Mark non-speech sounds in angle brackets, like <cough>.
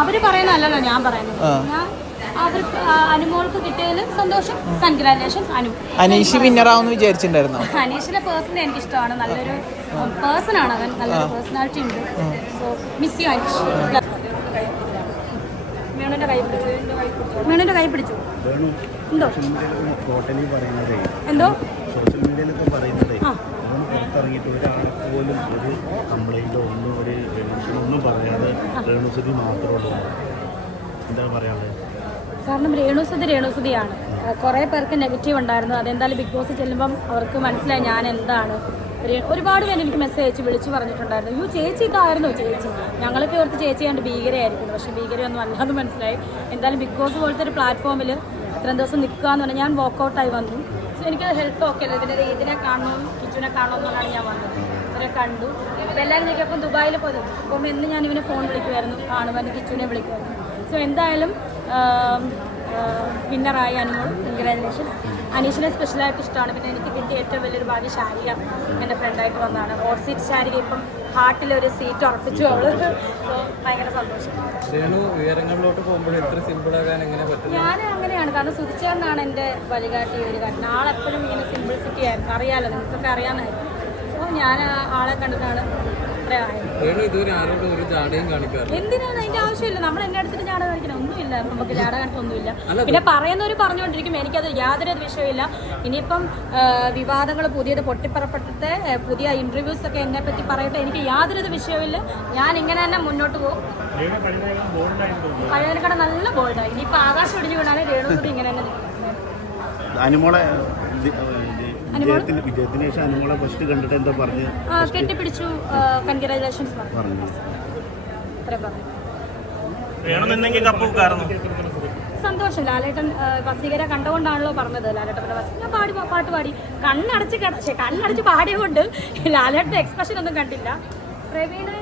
അവർ പറയുന്നതല്ലല്ലോ ഞാൻ പറയുന്നത്. ഞാൻ അവർക്ക് അനുമോൾക്ക് കിട്ടിയതിൽ സന്തോഷം കൺഗ്രാറ്റുലേഷൻസ് അനു. അനീഷ് വിചാരിച്ചിട്ടുണ്ടായിരുന്നോ? <laughs> അനീഷിന്റെ എനിക്ക് ഇഷ്ടമാണ് നല്ലൊരു പേഴ്സൺ ആണ് അവൻ. നല്ലൊരു പേഴ്സണാലിറ്റി ഉണ്ട്. So miss you Aneesh. മീണന്റെ കൈ പിടിച്ചു. മീണന്റെ കൈ പിടിച്ചു. എന്തോ? എന്തോ? സോഷ്യൽ മീഡിയയിലൊക്കെ പറയുന്നതേ. പുറത്തിറങ്ങിയിട്ട് ഒരാളെ പോലും ഒരു കംപ്ലൈന്റോ ഒന്നും ഒരു ഒന്നും പറയാതെ രേണുസുതി മാത്രമേ ഉള്ളൂ. എന്താ പറയാനുള്ളത്? കാരണം രേണുസുതി രേണുസുതിയാണ് കുറേ പേർക്ക് നെഗറ്റീവ് ഉണ്ടായിരുന്നു. അതെന്തായാലും ബിഗ് ബോസ് ചെല്ലുമ്പം അവർക്ക് മനസ്സിലായി ഞാൻ എന്താണ്. ഒരുപാട് പേര് എനിക്ക് മെസ്സേജ് അയച്ച് വിളിച്ചു പറഞ്ഞിട്ടുണ്ടായിരുന്നു. യു ചേച്ചി ഇതായിരുന്നു? ചേച്ചി. ഞങ്ങളൊക്കെ ഓർത്ത് ചേച്ചി കണ്ട് ഭീകരയായിരിക്കുന്നു. പക്ഷേ ഭീകരയൊന്നും അല്ലാതെ മനസ്സിലായി. എന്തായാലും ബിഗ് ബോസ് പോലത്തെ ഒരു പ്ലാറ്റ്ഫോമിൽ ഇത്രയും ദിവസം നിൽക്കുക എന്ന് പറഞ്ഞാൽ ഞാൻ വർക്കൗട്ടായി വന്നു. എനിക്ക് ഹെൽത്ത് ഓക്കെ അല്ല ഇതിന്റെ ഇതിനെ കാണണം കിച്ചുവിനെ കാണണം എന്നാണ് ഞാൻ വന്നത്. ഇവരെ കണ്ടു. അപ്പോൾ എല്ലാവരും ചോദിക്കും ദുബായിൽ പോയത് അപ്പം എന്ന് ഞാൻ ഇവനെ ഫോൺ വിളിക്കുമായിരുന്നു കാണുവാൻ കിച്ചുവിനെ വിളിക്കുമായിരുന്നു സോ എന്തായാലും വിന്നറായി അനുമോൾ കൺഗ്രാജുലേഷൻ അനീഷിനെ സ്പെഷ്യലായിട്ട് ഇഷ്ടമാണ്. പിന്നെ എനിക്ക് കിട്ടിയ ഏറ്റവും വലിയൊരു ഭാഗ്യം ശാരിക എന്റെ ഫ്രണ്ടായിട്ട് വന്നതാണ്. ഹോട്ട് സീറ്റ് ശാരിക ഇപ്പം ഹാർട്ടിൽ ഒരു സീറ്റ് ഉറപ്പിച്ചു അവൾ. ഭയങ്കര സന്തോഷം. രേണു ഉയരങ്ങളിലോട്ട് പോകുമ്പോൾ ഇത്ര സിമ്പിൾ ആകാൻ എങ്ങനെ പറ്റും ഞാൻ അങ്ങനെയാണ്. കാരണം സുധിച്ചെന്നാണ് എന്റെ വലുകാട്ടി ഒരു കാര്യം. ആളെപ്പോഴും ഇങ്ങനെ സിമ്പിൾസിറ്റി ആയിരുന്നു. അറിയാലോ നിങ്ങൾക്കൊക്കെ അറിയാമായിരുന്നു. സോ ഞാൻ ആളെ കണ്ടിട്ടാണ് കാണിക്കാറില്ല. എന്തിനാണ്? അതിന്റെ ആവശ്യമില്ല. നമ്മൾ എന്നെ അടുത്തിട്ട് ജാട ഒന്നുമില്ല നമുക്ക് ജാട പിന്നെ പറയുന്നവർ പറഞ്ഞുകൊണ്ടിരിക്കും എനിക്കത് യാതൊരു വിഷയമില്ല ഇനിയിപ്പം വിവാദങ്ങൾ പുതിയത് പൊട്ടിപ്പറപ്പെട്ടത്തെ പുതിയ ഇന്റർവ്യൂസ് ഒക്കെ എന്നെ പറ്റി പറയട്ടെ എനിക്ക് യാതൊരു വിഷയമില്ല ഞാൻ ഇങ്ങനെ തന്നെ മുന്നോട്ട് പോകും. പഴയതിനെക്കാട് നല്ല ബോൾഡായി ഇനിയിപ്പോൾ ആകാശം ഒടിഞ്ഞു വീണാലും രേണുകൂടി ഇങ്ങനെ തന്നെ. അനുമോളെ വിജയത്തിന് ശേഷം അനുമോളെ ഫസ്റ്റ് കണ്ടിട്ട് എന്താ പറഞ്ഞു? കെട്ടിപ്പിടിച്ചു കൺഗ്രാജുലേഷൻസ് പറഞ്ഞു. ഇത്രയും പറഞ്ഞു. വേണമെന്നുണ്ടെങ്കിൽ കപ്പ് കാരണം. സന്തോഷം. ലാലേട്ടൻ വസീകര കണ്ടുകൊണ്ടാണല്ലോ പറഞ്ഞത്. ലാലേട്ടന്റെ വസീ ഞാൻ പാടി പാട്ട് പാടി. കണ്ണടച്ച് കണ്ണടച്ച് പാടിയതുകൊണ്ട് ലാലേട്ടന്റെ എക്സ്പ്രഷൻ ഒന്നും കണ്ടില്ല. പ്രവീണ്